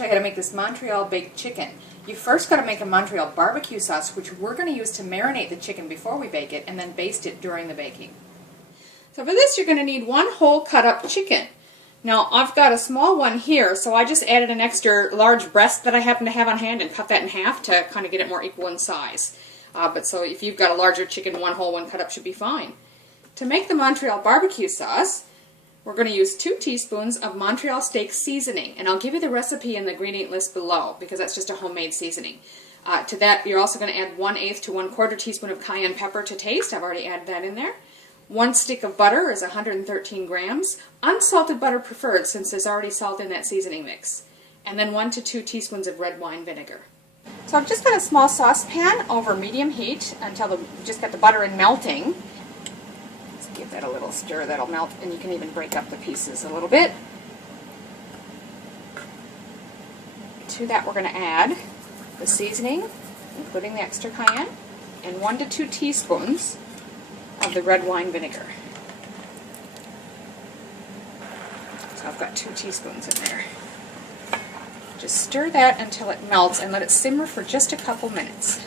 show you how to make this Montreal baked chicken. You first got to make a Montreal BBQ sauce, which we're going to use to marinate the chicken before we bake it, and then baste it during the baking. So for this, you're going to need one whole cut up chicken. Now, I've got a small one here, so I just added an extra large breast that I happen to have on hand and cut that in half to kind of get it more equal in size. But so if you've got a larger chicken, one whole one cut up should be fine. To make the Montreal BBQ sauce, we're going to use 2 teaspoons of Montreal Steak Seasoning, and I'll give you the recipe in the ingredient list below because that's just a homemade seasoning. To that, you're also going to add 1/8 to 1/4 teaspoon of cayenne pepper to taste. I've already added that in there. 1 stick of butter is 113 grams. Unsalted butter preferred since there's already salt in that seasoning mix. And then 1 to 2 teaspoons of red wine vinegar. So I've just got a small saucepan over medium heat until just got the butter in melting. Let's give that a little stir, that'll melt, and you can even break up the pieces a little bit. To that we're going to add the seasoning, including the extra cayenne, and 1 to 2 teaspoons of the red wine vinegar. So I've got 2 teaspoons in there. Just stir that until it melts and let it simmer for just a couple minutes.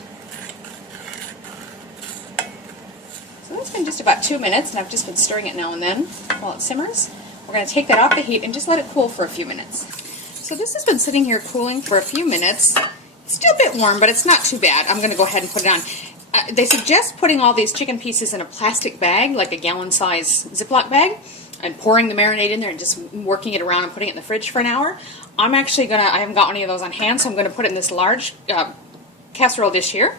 So that's been just about 2 minutes, and I've just been stirring it now and then while it simmers. We're going to take that off the heat and just let it cool for a few minutes. So this has been sitting here cooling for a few minutes. It's still a bit warm, but it's not too bad. I'm going to go ahead and put it on. They suggest putting all these chicken pieces in a plastic bag, like a gallon-size Ziploc bag, and pouring the marinade in there and just working it around and putting it in the fridge for an hour. I'm actually going to, I haven't got any of those on hand, so I'm going to put it in this large casserole dish here,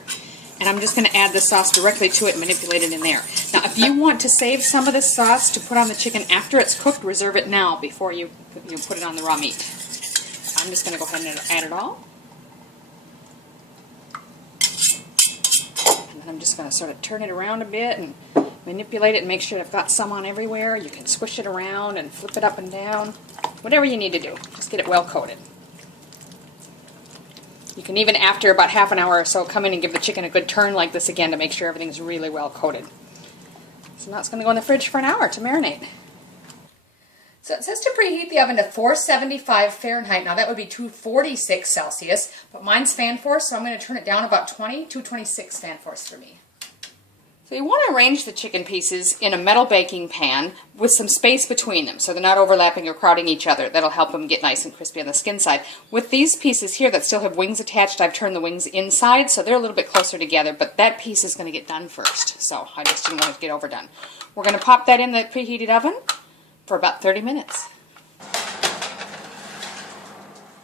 and I'm just going to add the sauce directly to it and manipulate it in there. Now, if you want to save some of this sauce to put on the chicken after it's cooked, reserve it now before you put it on the raw meat. I'm just going to go ahead and add it all. I'm just going to sort of turn it around a bit and manipulate it and make sure I've got some on everywhere. You can squish it around and flip it up and down. Whatever you need to do. Just get it well coated. You can even, after about half an hour or so, come in and give the chicken a good turn like this again to make sure everything's really well coated. So now it's going to go in the fridge for an hour to marinate. So it says to preheat the oven to 475 Fahrenheit. Now that would be 246 Celsius, but mine's fan force, so I'm going to turn it down about 226 fan force for me. So you want to arrange the chicken pieces in a metal baking pan with some space between them so they're not overlapping or crowding each other. That'll help them get nice and crispy on the skin side. With these pieces here that still have wings attached, I've turned the wings inside so they're a little bit closer together, but that piece is going to get done first, so I just didn't want it to get overdone. We're going to pop that in the preheated oven for about 30 minutes.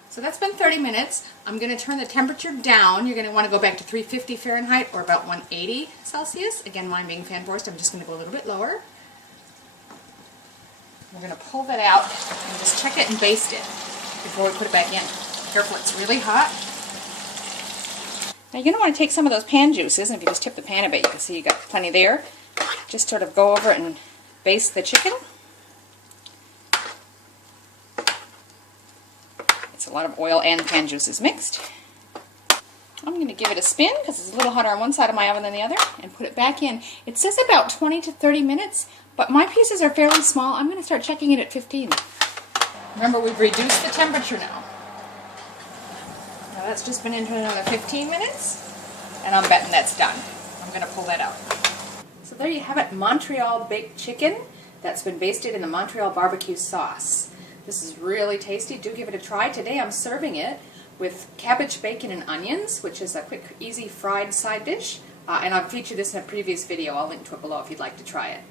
So that's been 30 minutes. I'm going to turn the temperature down. You're going to want to go back to 350 Fahrenheit or about 180 Celsius. Again, mine being fan forced, I'm just going to go a little bit lower. We're going to pull that out and just check it and baste it before we put it back in. Careful, it's really hot. Now you're going to want to take some of those pan juices, and if you just tip the pan a bit, you can see you got plenty there. Just sort of go over and baste the chicken. It's a lot of oil and pan juices mixed. I'm going to give it a spin because it's a little hotter on one side of my oven than the other and put it back in. It says about 20 to 30 minutes, but my pieces are fairly small. I'm going to start checking it at 15. Remember, we've reduced the temperature now. Now that's just been into another 15 minutes, and I'm betting that's done. I'm going to pull that out. So there you have it, Montreal baked chicken that's been basted in the Montreal BBQ sauce. This is really tasty. Do give it a try. Today I'm serving it with cabbage, bacon, and onions, which is a quick, easy fried side dish. And I've featured this in a previous video. I'll link to it below if you'd like to try it.